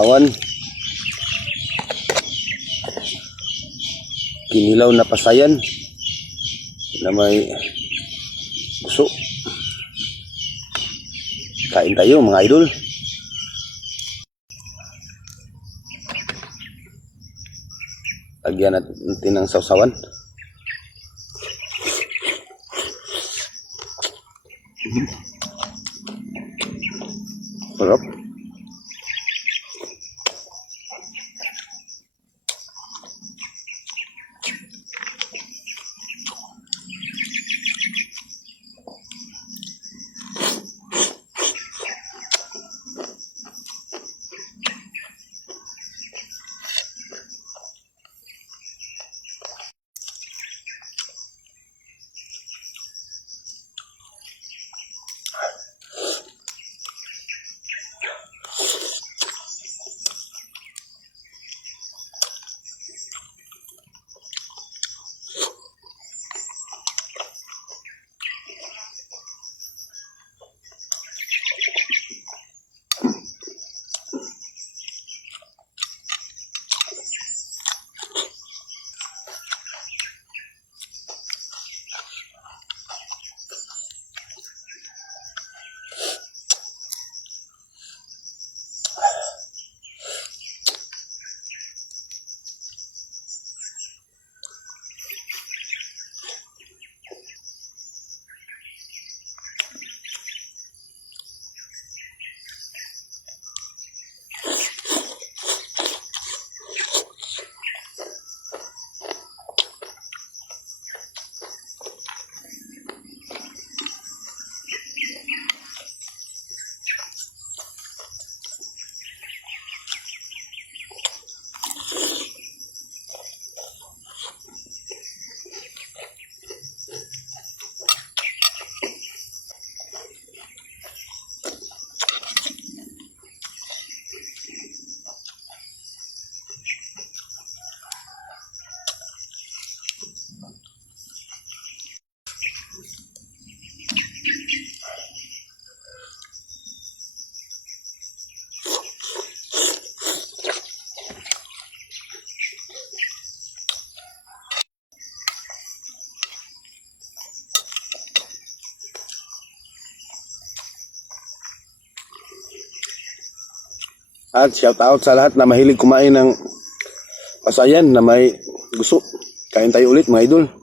sausawan. Kinilaw na pasayan na may gusto. Kain tayo mga idol. Lagyan natin ng sausawan. Sarap. At shout out sa lahat na mahilig kumain ng pasayan na may gusto. Kain tayo ulit mga idol.